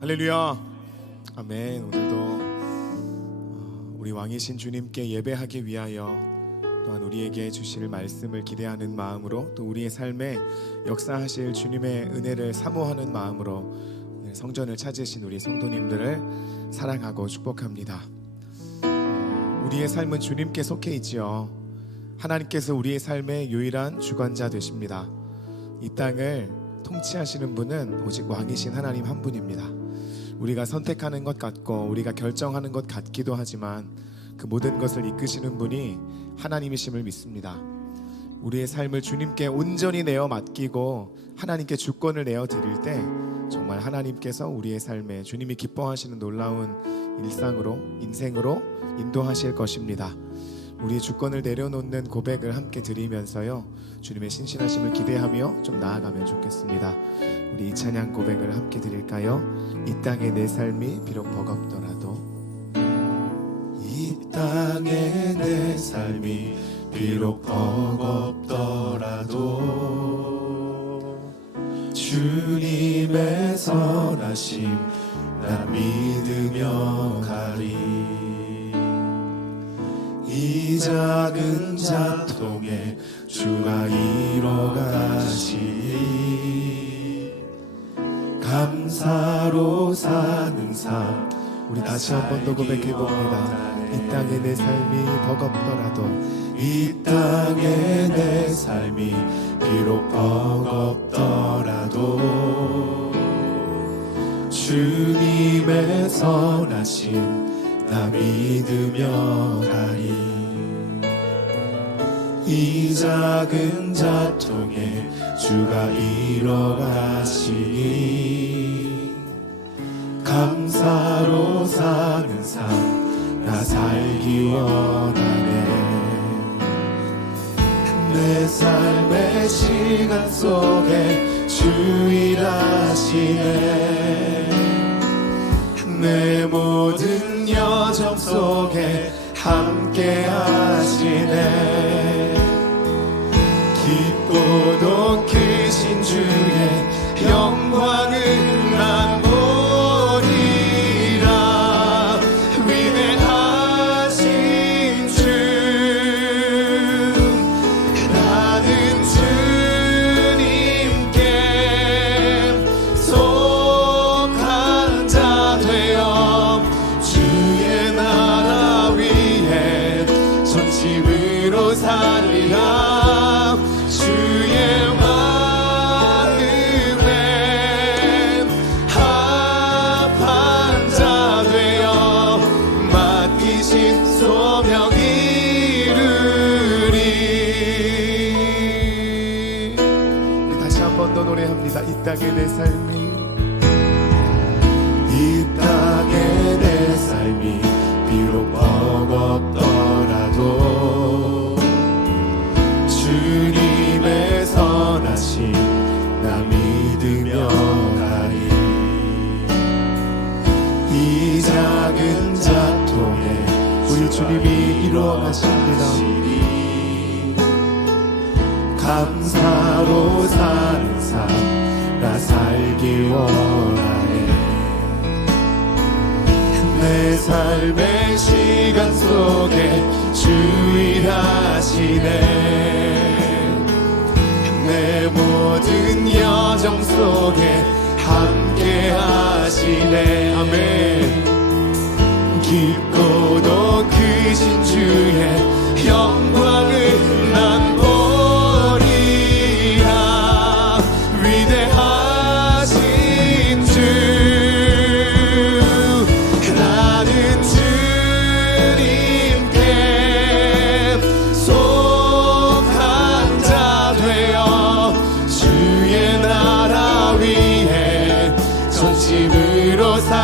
할렐루야. 아멘. 오늘도 어, 우리 왕이신 주님께 예배하기 위하여 또한 우리에게 주실 말씀을 기대하는 마음으로 또 우리의 삶에 역사하실 주님의 은혜를 사모하는 마음으로 성전을 찾으신 우리 성도님들을 사랑하고 축복합니다. 어, 우리의 삶은 주님께 속해 있지요. 하나님께서 우리의 삶의 유일한 주관자 되십니다. 이 땅을 통치하시는 분은 오직 왕이신 하나님 한 분입니다. 우리가 선택하는 것 같고 우리가 결정하는 것 같기도 하지만 그 모든 것을 이끄시는 분이 하나님이심을 믿습니다. 우리의 삶을 주님께 온전히 내어 맡기고 하나님께 주권을 내어 드릴 때 정말 하나님께서 우리의 삶에 주님이 기뻐하시는 놀라운 일상으로 인생으로 인도하실 것입니다. 우리의 주권을 내려놓는 고백을 함께 드리면서요 주님의 신실하심을 기대하며 좀 나아가면 좋겠습니다. 우리 이 찬양 고백을 함께 드릴까요? 이 땅의 내 삶이 비록 버겁더라도 이 땅의 내 삶이 비록 버겁더라도 주님의 선하심 나 믿으며 이 작은 자통에 주가 이뤄 가시니 감사로 사는 삶 우리 다시 한 번 더 고백해 봅니다. 이 땅의 내 삶이 버겁더라도 이 땅의 내 삶이 비록 버겁더라도 주님의 선하심 나 믿으며 가리 이 작은 자통에 주가 이뤄가시니 감사로 사는 삶 나 살기 원하네. 내 삶의 시간 속에 주일하시네. 내 모든 여정 속에 함께 하시네. 깊 크신 주 번 더 노래합니다. 이 땅의 내 삶이 이 땅의 내 삶이 비록 버겁더라도 주님의 선하심 나 믿으며 가리 이 작은 자통에 우리 주님이 이루어 가십니다. 감사로 사는 삶나 살기 원하네. 내 삶의 시간 속에 주일하시네. 내 모든 여정 속에 함께 하시네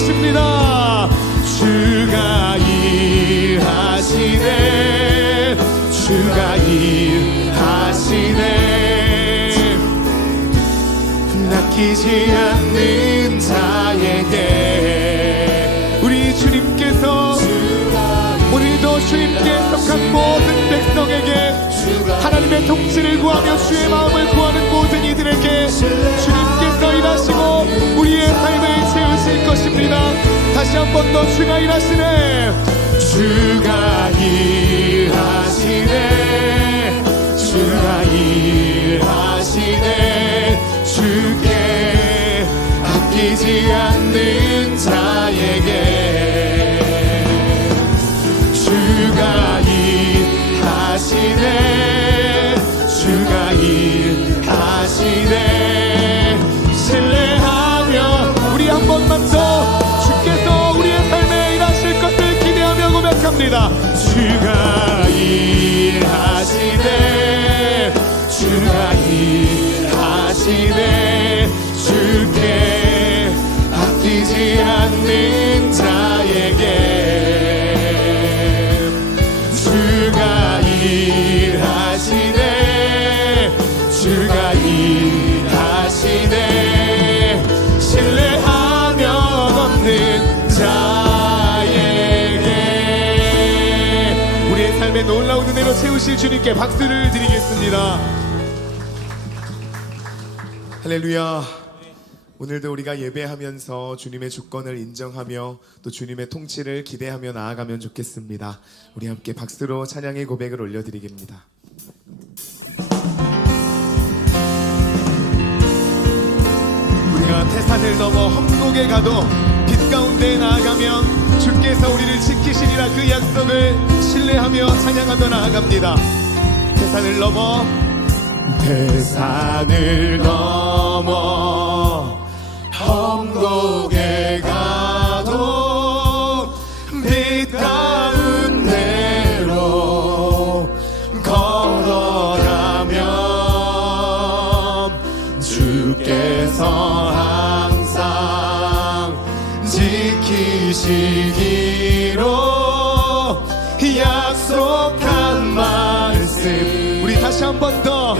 일하실 것입니다. 주가 일하시네. 주가 일하시네. 낚이지 않는 자에게 우리 주님께서 우리도 주님께 속한 모든 백성에게 하나님의 통치를 구하며 주의 마음을 구하는 모든 이들에게 주님께서 일하시고 우리의 삶을 채우실 것입니다. 다시 한 번 더 주가 일하시네. 주가 일하시네. 주가 일하시네. 주께 아끼지 않는 은혜로 채우실 주님께 박수를 드리겠습니다 할렐루야. 오늘도 우리가 예배하면서 주님의 주권을 인정하며 또 주님의 통치를 기대하며 나아가면 좋겠습니다. 우리 함께 박수로 찬양의 고백을 올려드리겠습니다. 우리가 태산을 넘어 험곡에 가도 빛 가운데 나아가면 주께서 우리를 지키시리라 그 약속을 신뢰하며 찬양하며 나아갑니다. 태산을 넘어. 태산을 넘어. 험곡에 가도 빛 가운데로 걸어가면 주께서 항상 지키시기로 약속한 말씀. 우리 다시 한 번더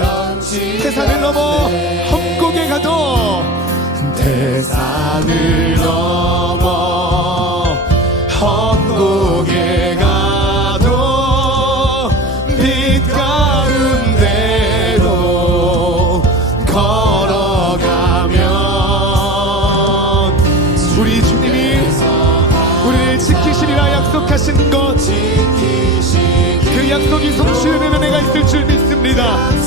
태산을 넘어 험곡에 가도 태산을 넘어 약속이 성취되는 은혜가 있을 줄 믿습니다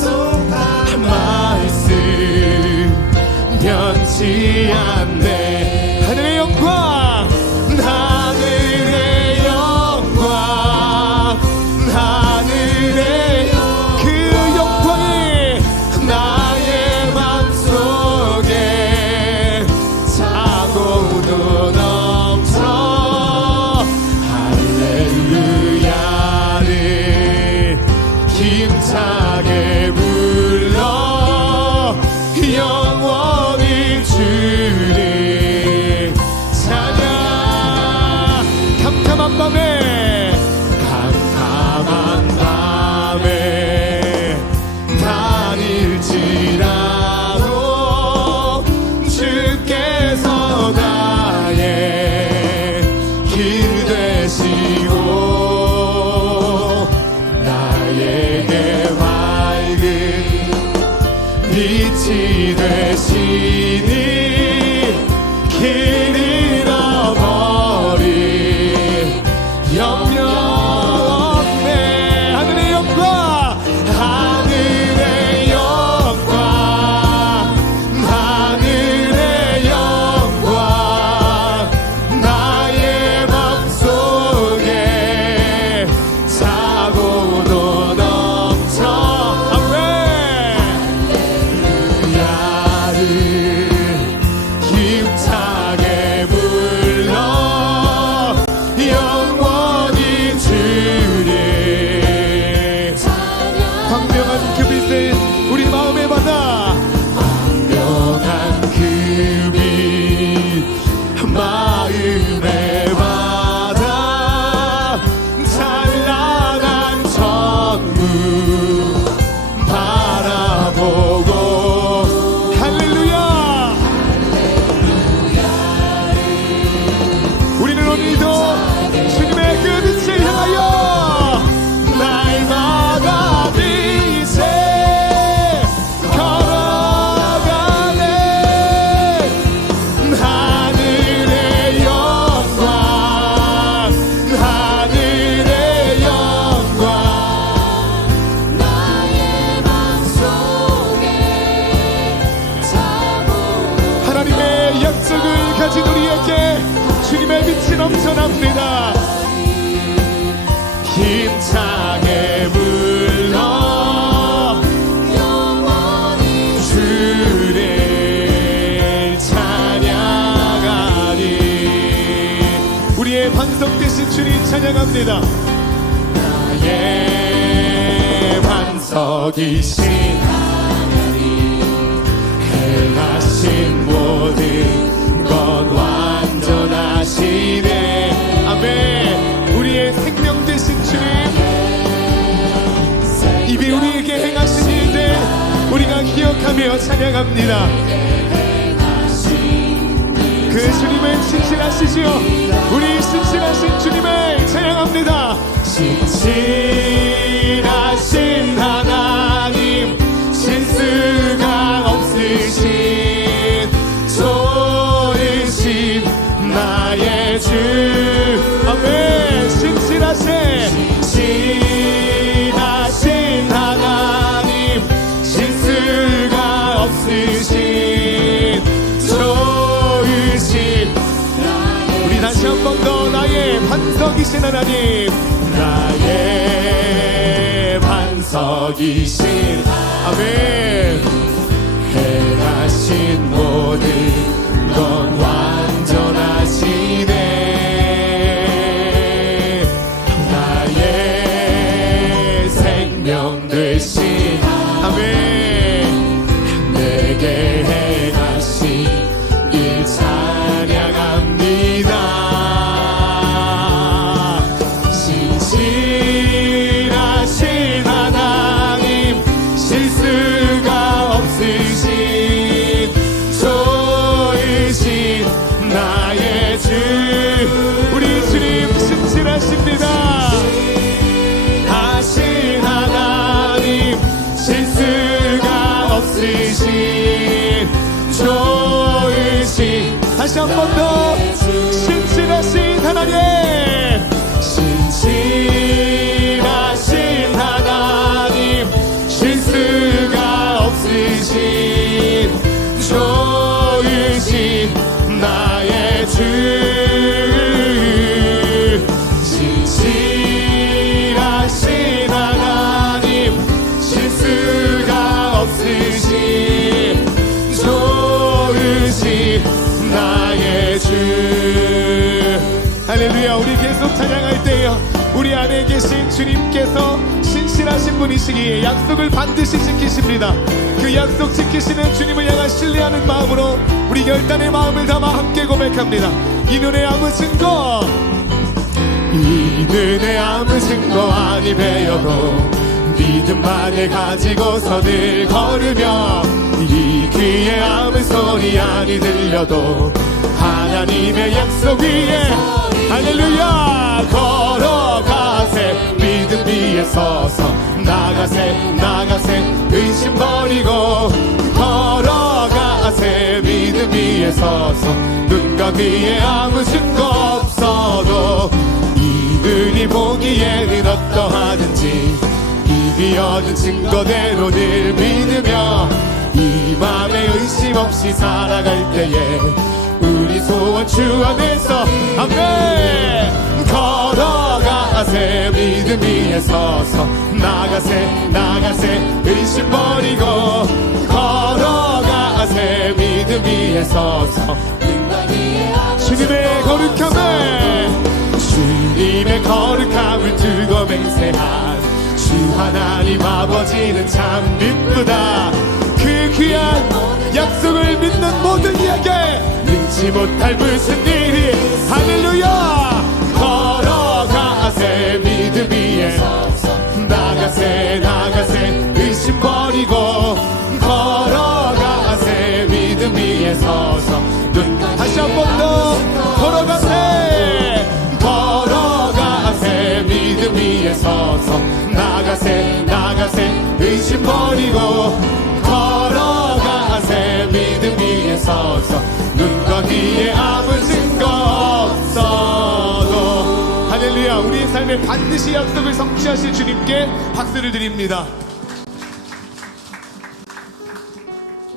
주님 찬양합니다. 나의 반석이신 행하신 모든 것 완전하시네. 아멘. 우리의 생명 되신 주님. 입이 우리에게 행하신 일들 우리가 기억하며 찬양합니다 그 주님은 신실하시지요. 우리 신실하신 주님을 찬양합니다. 신실하신 하나님 실수가 없으신 좋으신 나의 주. 아멘 신실하신 신실하신 하나님 실수가 없으신 반석이신 하나님. 나의 반석이신 아멘. 행하신 모든 다시 한 번 더 신실하신 하나님. 신실하신 하나님. 실수가 없으신 주님께서 신실하신 분이시기에 약속을 반드시 지키십니다. 그 약속 지키시는 주님을 향한 신뢰하는 마음으로 우리 결단의 마음을 담아 함께 고백합니다. 이 눈에 아무 증거 이 눈에 아무 증거 아니 배여도 믿음만을 가지고서 늘 걸으며 이 귀에 아무 소리 아니 들려도 하나님의 약속 위에 할렐루야 걸어가세 위에 서서 나가세 나가세. 의심 버리고 걸어가세. 믿음 위에 서서 눈 감기에 아무 증거 없어도 이들이 보기에는 어떠하든지 이미 얻은 증거대로 늘 믿으며 이 맘에 의심 없이 살아갈 때에 우리 소원 주 안에서 아멘! 걸어가 세 믿음 위에 서서. 나가세 나가세 의심 버리고 걸어가세 믿음 위에 서서. 주님의 거룩함에 주님의 거룩함을 두고 맹세한 주 하나님 아버지는 참 이쁘다. 그 귀한 약속을 믿는 모든 이에게 능치 못할 무슨 일이. 할렐루야 걸 삶에 반드시 약속을 성취하실 주님께 박수를 드립니다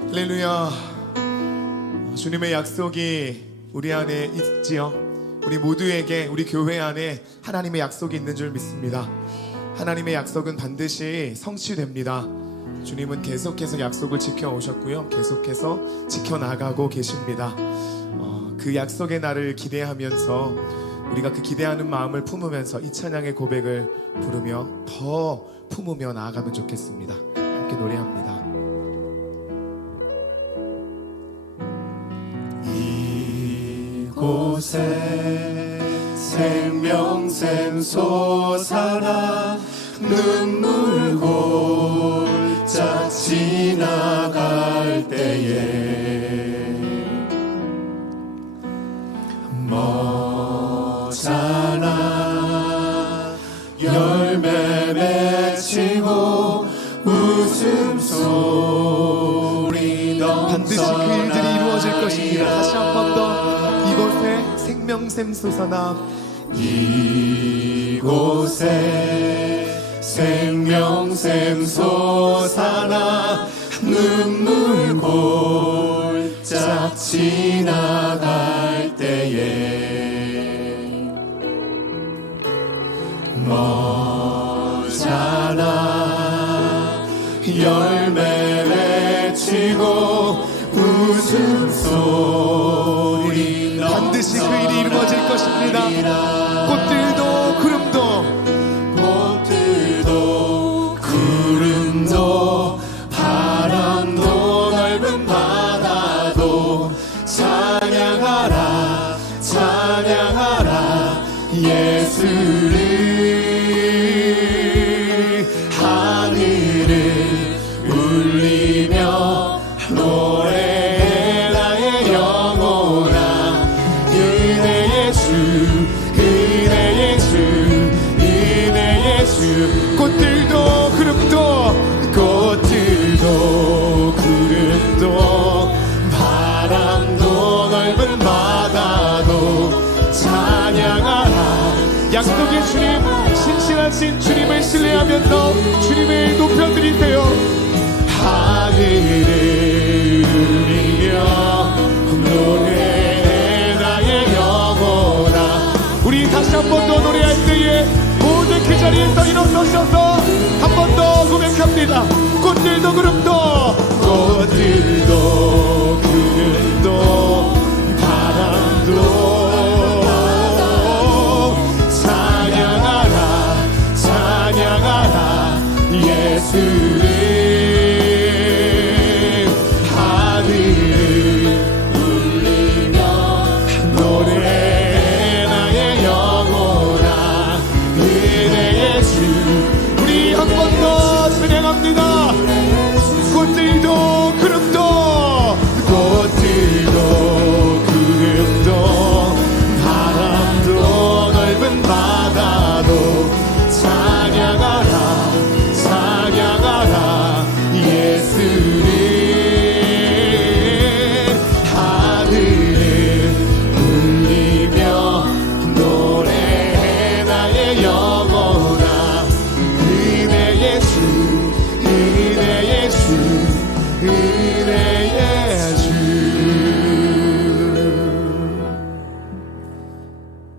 할렐루야 주님의 약속이 우리 안에 있지요. 우리 모두에게 우리 교회 안에 하나님의 약속이 있는 줄 믿습니다. 하나님의 약속은 반드시 성취됩니다. 주님은 계속해서 약속을 지켜 오셨고요. 계속해서 지켜 나가고 계십니다. 어, 그 약속의 날을 기대하면서 우리가 그 기대하는 마음을 품으면서 이 찬양의 고백을 부르며 더 품으며 나아가면 좋겠습니다. 함께 노래합니다. 이곳에 생명샘 솟아나 샘 솟아나. 이곳에 생명 샘 솟아나. 눈물 골짝 지나갈 때에 하신 주님을 신뢰하면서 주님을 높여드리세요. 하늘을 누리며 노래 나의 영혼아. 우리 다시 한 번 더 노래할 때에 모든 그 자리에서 일어서셔서 한 번 더 고백합니다. 꽃들도 그룹도 꽃들도 그늘도 바람도 through